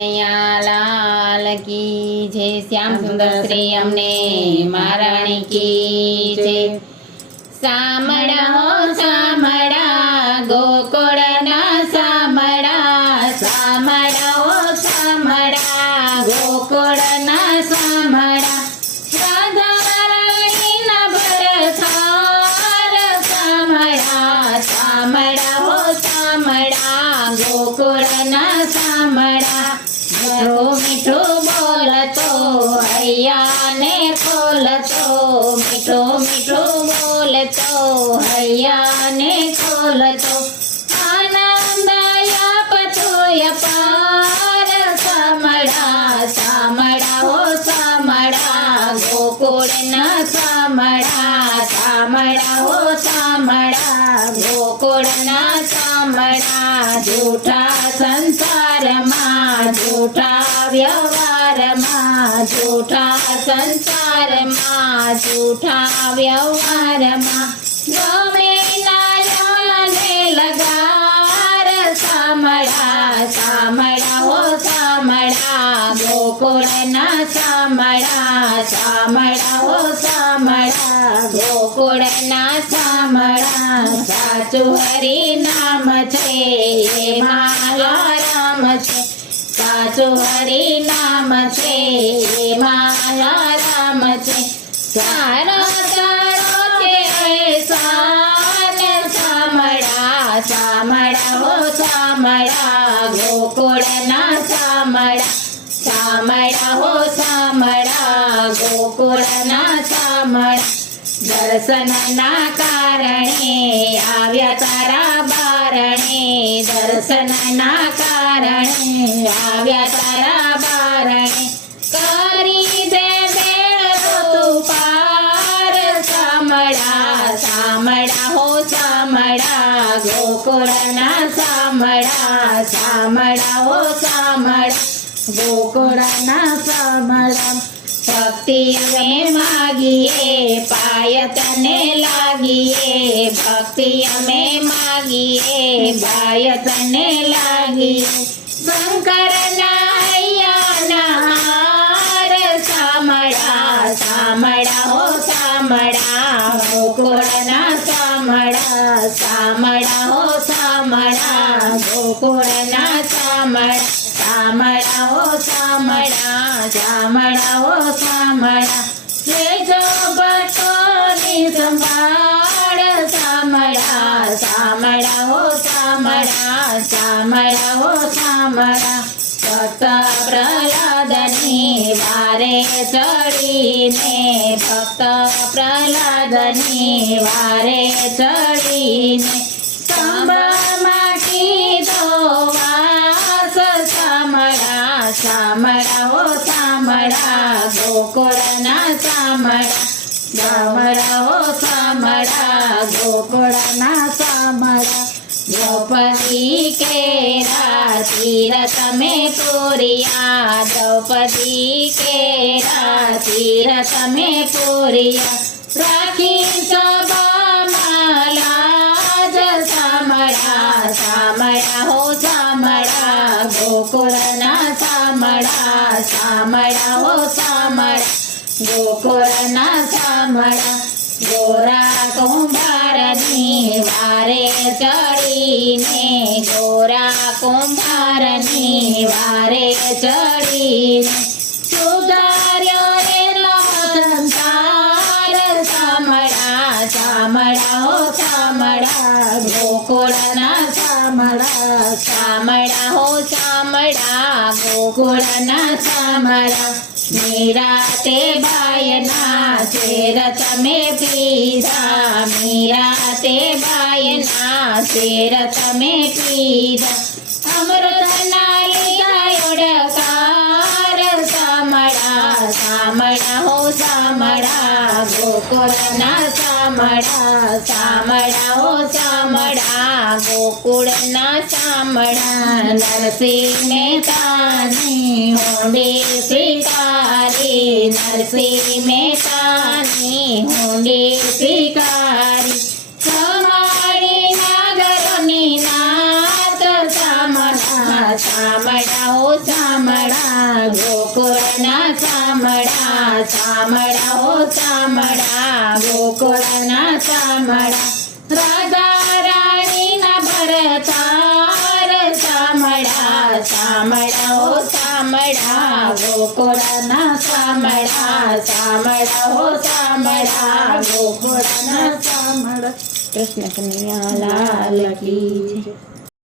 કનૈયા લાલ કી જય શ્યામ સુંદર શ્રી અમને મહારાણી કી જય સામડા હો સામડા ગોકુળના સામડા સામડા હો સામડા ગોકુળના સામડા રાધા રાણીના ભરથાર સામડા સામડા હો સામડા ગોકુળના સામડા મીઠું મીઠું બોલતો હૈયાને ખોલતો મીઠું મીઠું બોલતો હૈયાને ખોલતો આનંદયા પતોય પાર સામડા સામડા હો સામડા ગોકુળના સામડા સામડા હો સામડા ગોકુળના સામડા જૂઠા સંસારમાં જૂઠા વ્યવહારમાં જૂઠા સંસારમાં જૂઠા વ્યવહારમાં ગમે નાયાને લગાર સામડા સામડા હો સામડા ગોકુળના સામડા સામડા હો સામડા ગોકુળના સામડા સાચું હરી નામ છે એમાં રામ છે સાચું હરી નામ છે એમાં રામ છે સારો સારો છે સાન સામડા સામડા હો સામડા ગોકુળના સામડા સામડા હો સામડા ગોકુળના સામડા દર્શનના કારણે આવ્યા તારા બારણે દર્શનના કારણે આવ્યા તારા બારણે કરી દે બેડો તું પાર સામડા સામડા હો સામડા ગોકુળના સામડા સામડા હો સામડા ગોકુળના સામડા ભક્તિ અમે માગીએ પાય તને લાગીએ ભક્તિ અમે માગીએ પાય તને લાગીએ શંકરના હૈયાના હાર સામડા સામડા હો સામડા ગોકુળના સામડા સામડા હો સામડા ગોકુળના સામડા સામડા હો સામડા સામડા હો સામડા લેજો ભક્તોની સંભાળ સામડા સામડા હો સામડા સામડા હો સામડા ભક્ત પ્રહલાદની વારે ચડીને ભક્ત પ્રહલાદની વારે ચડીને સંભળમાં કીધો સામડા હો સામડા ગોકુળના સામડા સામડા હો સામડા ગોકુળના સામડા દ્રૌપદી કેરા તીરથ મેં પૂરિયા દ્રૌપદી કેરા તીરથ મેં પૂરિયા રાખી સભામાં લાજ સામડા સામડા હો સામડા ગોકુળના સામડા સામડા હો સામડા ગોકુળના સામડા ગોરા કુંભારની વારે ચડીને ગોરા કુંભારની વારે ચડીને સુધાર્યો એનો સંસાર સામડા સામડા હો સામડા ગોકુળના સામડા સામડા હો સામડા ગોકુળના સામડા મીરાતે બાયના શેર તમે પીધા મીરાતે બાયના શેર તમે પીધા અમૃતના લીધા ઓડકાર સામડા સામડા હો સામડા ગોકુળના સામડા સામડા હો સામડા ગોકુળના સામડા નરસિંહ મહેતાની હોંડી સ્વીકારી નરસિંહ મહેતાની હોંડી સ્વીકારી સમાડી નાગરોની નાત સામડા સામડા હો સામડા ગોકુળના શામળા શામળા હો શામળા ગોકુળના શામળા રાજા રાણીના ભરતાર શામળા શામળા હો શામળા ગોકુળના શામળા શામળા હો શામળા ગોકુળના શામળા કૃષ્ણ કનૈયા લાલ કી જય.